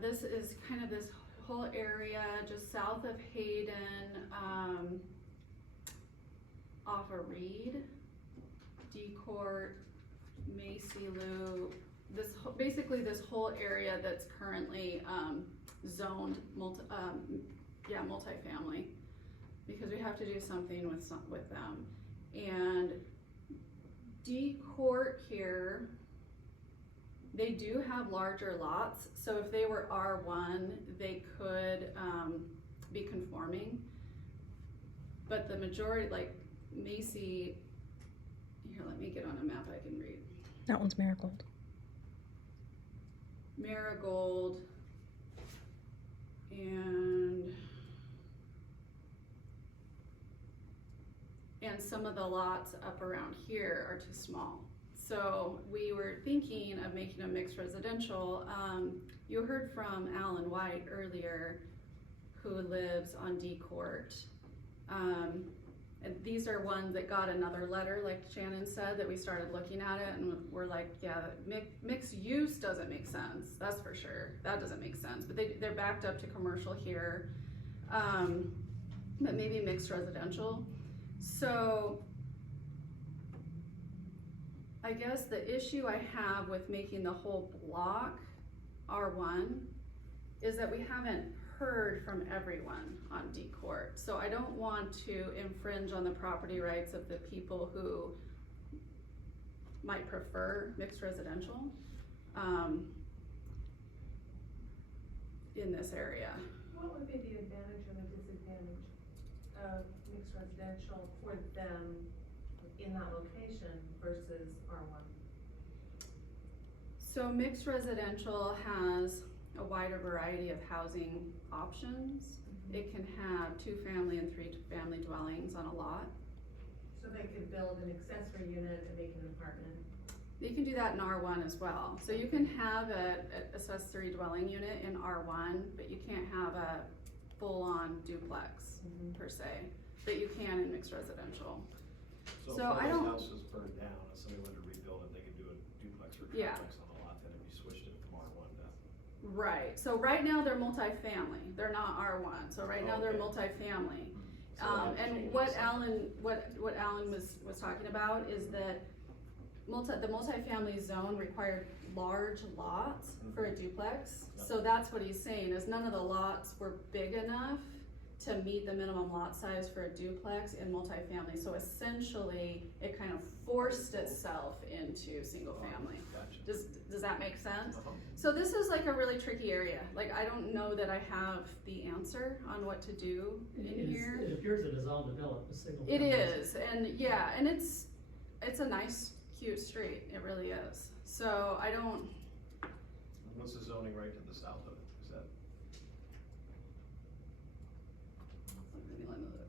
This is kind of this whole area just south of Hayden, off of Reed, Dee Ct, Macy Loop. Basically this whole area that's currently zoned multifamily, because we have to do something with them. And Dee Ct here, they do have larger lots, so if they were R1, they could be conforming. But the majority, like Macy, here, let me get on a map I can read. That one's Marigold. Marigold, and some of the lots up around here are too small. So we were thinking of making a mixed residential. You heard from Alan White earlier, who lives on Dee Ct. And these are ones that got another letter, like Shannon said, that we started looking at it and we're like, yeah, mixed use doesn't make sense. That's for sure. That doesn't make sense. But they're backed up to commercial here, but maybe mixed residential. So I guess the issue I have with making the whole block R1 is that we haven't heard from everyone on Dee Ct. So I don't want to infringe on the property rights of the people who might prefer mixed residential in this area. What would be the advantage and the disadvantage of mixed residential for them in that location versus R1? So mixed residential has a wider variety of housing options. Mm-hmm. It can have 2-family and 3-family dwellings on a lot. So they could build an accessory unit and make an apartment? You can do that in R1 as well. So you can have an accessory dwelling unit in R1, but you can't have a full-on duplex per se, but you can in mixed residential. So if the house is burned down and somebody wanted to rebuild it, they could do a duplex or triplex on the lot, then if you switched it from R1 to. Right. So right now they're multifamily. They're not R1. So right now they're multifamily. And what Alan was talking about is that the multifamily zone required large lots for a duplex. Yep. So that's what he's saying, is none of the lots were big enough to meet the minimum lot size for a duplex in multifamily. So essentially, it kind of forced itself into single family. Gotcha. Does that make sense? So this is like a really tricky area. Like, I don't know that I have the answer on what to do in here. It appears it is all developed with single It families. is, and yeah, and it's a nice, cute street. It really is. So I don't. What's the zoning right to the south of it? Is that? Let me look.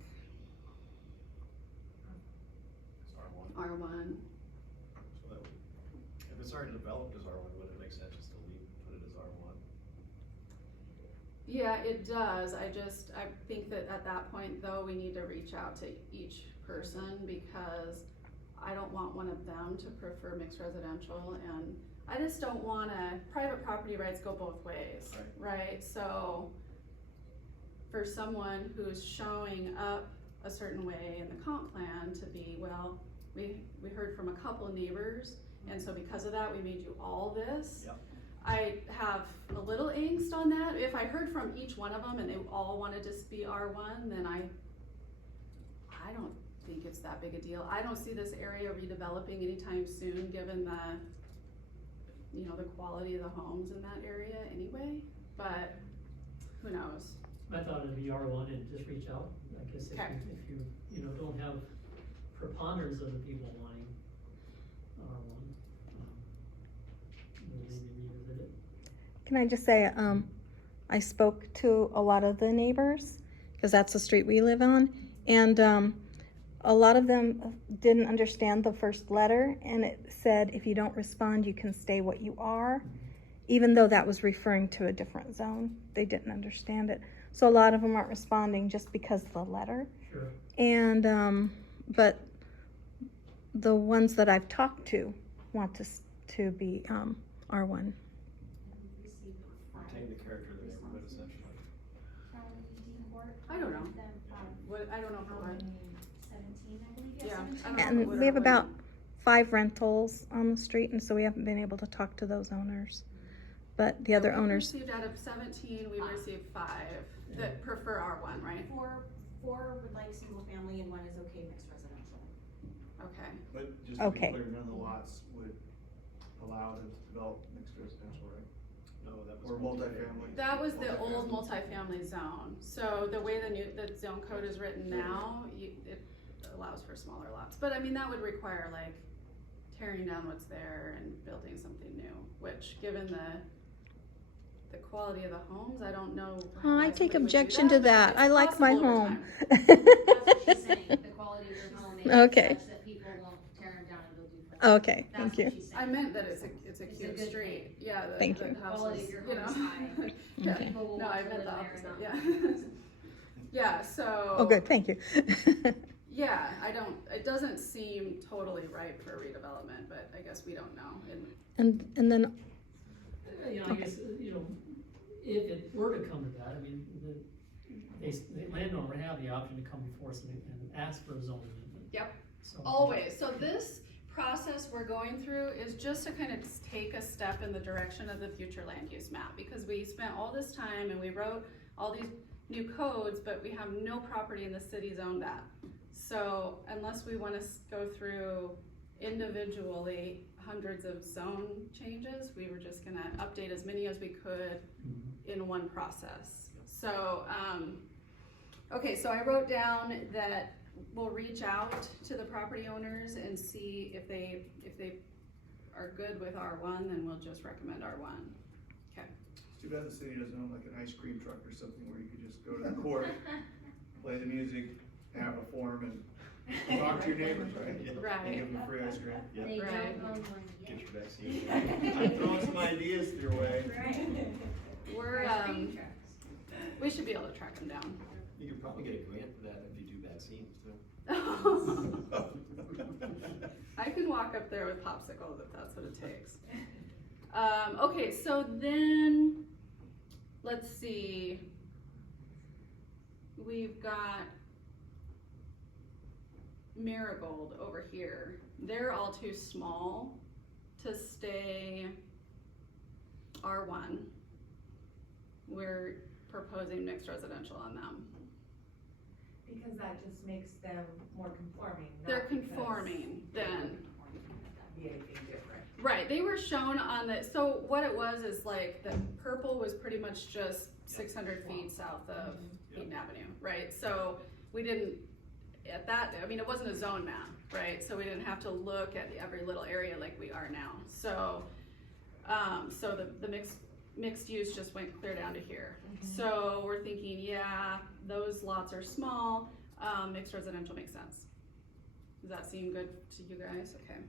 It's R1. R1. So that would, if it's already developed as R1, would it make sense just to put it as R1? Yeah, it does. I think that at that point though, we need to reach out to each person, because I don't want one of them to prefer mixed residential, and I just don't wanna, private property rights go both ways, right? So for someone who's showing up a certain way in the comp plan to be, well, we heard from a couple of neighbors, and so because of that, we made you all this. Yep. I have a little angst on that. If I heard from each one of them and they all wanted to be R1, then I don't think it's that big a deal. I don't see this area redeveloping anytime soon, given the quality of the homes in that area anyway, but who knows? I thought it'd be R1 and just reach out. I guess if you don't have preponderance of the people wanting R1, maybe revisit it. Can I just say, I spoke to a lot of the neighbors, because that's the street we live on, and a lot of them didn't understand the first letter, and it said if you don't respond, you can stay what you are, even though that was referring to a different zone. They didn't understand it. So a lot of them aren't responding just because of the letter. Sure. And, but the ones that I've talked to want to be R1. Retain the character of the neighborhood essentially. I don't know. What, I don't know for what. 17, I believe. Yeah, 17. I don't know And what we have it about would- 5 rentals on the street, and so we haven't been able to talk to those owners. But the other We've owners, received out of 17, we've received 5 that prefer R1, right? Four would like single family and one is okay mixed residential. Okay. But just to be Okay. clear, none of the lots would allow them to develop mixed residential, right? No, that was. Or multifamily. That was the old multifamily zone. So the way the zone code is written now, it allows for smaller lots. But I mean, that would require like tearing down what's there and building something new, which given the quality of the homes, I don't know. oh, why I take somebody would do objection to but that. it's I like my possible over home. time. That's what she's saying, the quality of your home is Okay. such that people won't tear them down and build duplexes. Okay, That's thank what you. she's saying. I meant that it's a It's a cute good street. thing. Yeah, Thank the you. Quality houses, of your you home is know. high. Yeah. People will No, want I to meant live the there, opposite, not yeah. Yeah, so. Oh, good, thank you. Yeah, it doesn't seem totally ripe for redevelopment, but I guess we don't know. And then, You know, I guess, you know, if it were to come to that, I mean, the landowner would have the option to come before us and ask for a zoning amendment. Yep. So- Always. So this process we're going through is just to kind of take a step in the direction of the future land use map, because we spent all this time and we wrote all these new codes, but we have no property in the city zoned that. So unless we want to go through individually hundreds of zone changes, we were just gonna update as many as we could Mhm. in one process. So, okay, so I wrote down that we'll reach out to the property owners and see if they are good with R1, then we'll just recommend R1. Okay. It's too bad the city doesn't own like an ice cream truck or something where you could just go to the court, play the music, have a forum and talk to your neighbors, right? And Right. give them free ice cream. They don't Right. own one Get yet. your vaccine. I'm throwing some ideas your way. Right. We're, Ice cream trucks. we should be able to track them down. You could probably get a grant for that if you do vaccines too. I can walk up there with popsicles if that's what it takes. Okay, so then, let's see. We've got Marigold over here. They're all too small to stay R1. We're proposing mixed residential on them. Because that just makes them more conforming, They're not because conforming they then. wouldn't be anything different. Right, they were shown on the, so what it was is like, the purple was pretty much just 600 feet south of Eaton Avenue, right? So we didn't, at that, I mean, it wasn't a zone map, right? So we didn't have to look at every little area like we are now. So, so the mixed use just went clear down to here. So we're thinking, yeah, those lots are small, mixed residential makes sense. Does that seem good to you guys? Okay.